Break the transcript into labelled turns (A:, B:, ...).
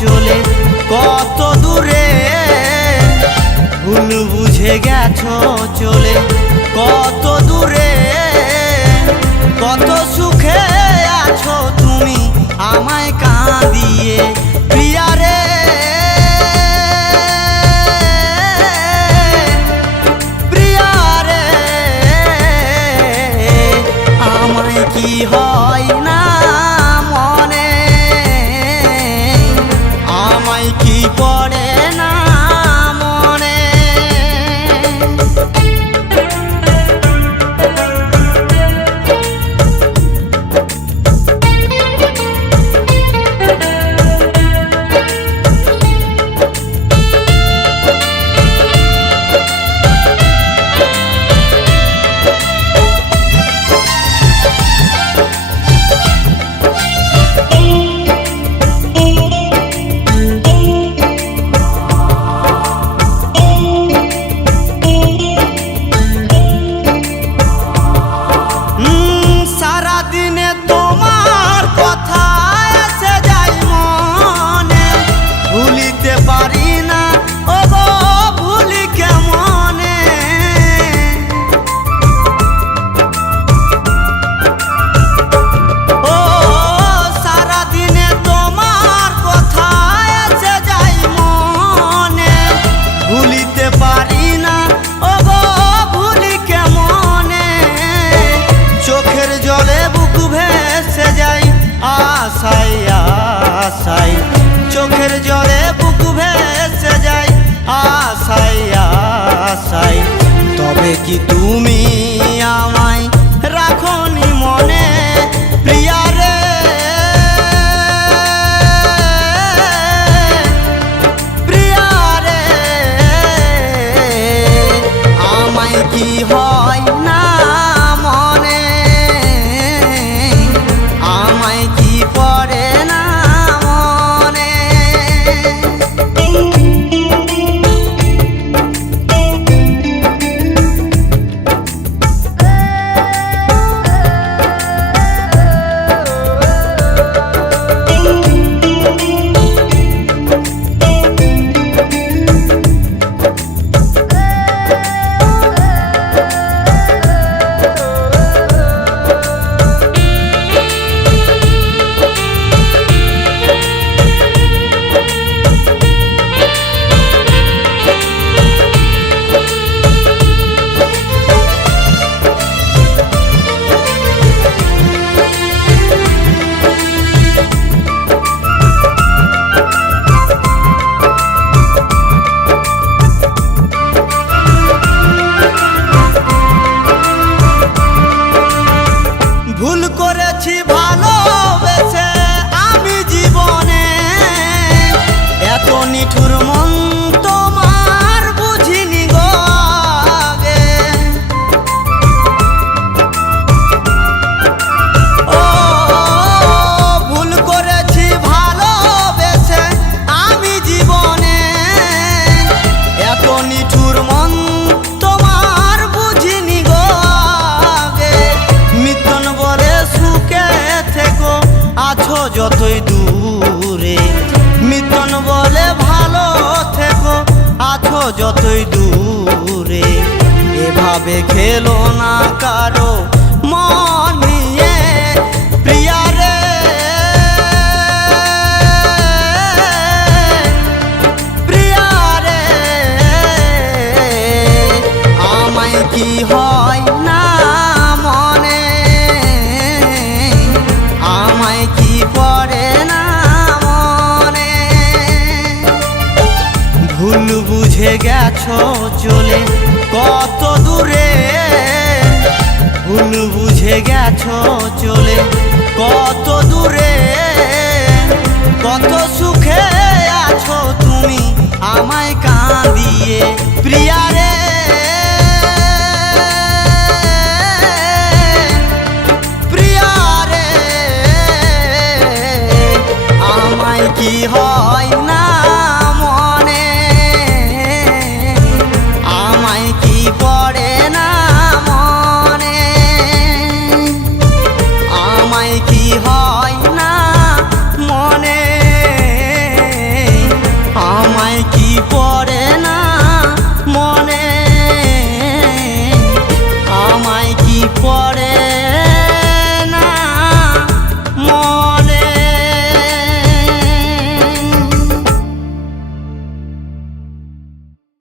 A: চলে কত দূরে ভুল বুঝে গেছ চলে কত
B: আশাই চোখের জলে বুক ভেসে যায় আশাই আশাই তবে কি তুমি আমায় রাখনি মনে প্রিয়ারে প্রিয়ারে আমায় কি হয় যতই দূরে এভাবে খেলো না কারো চলে কত দূরে ভুল বুঝে গেছ চলে কত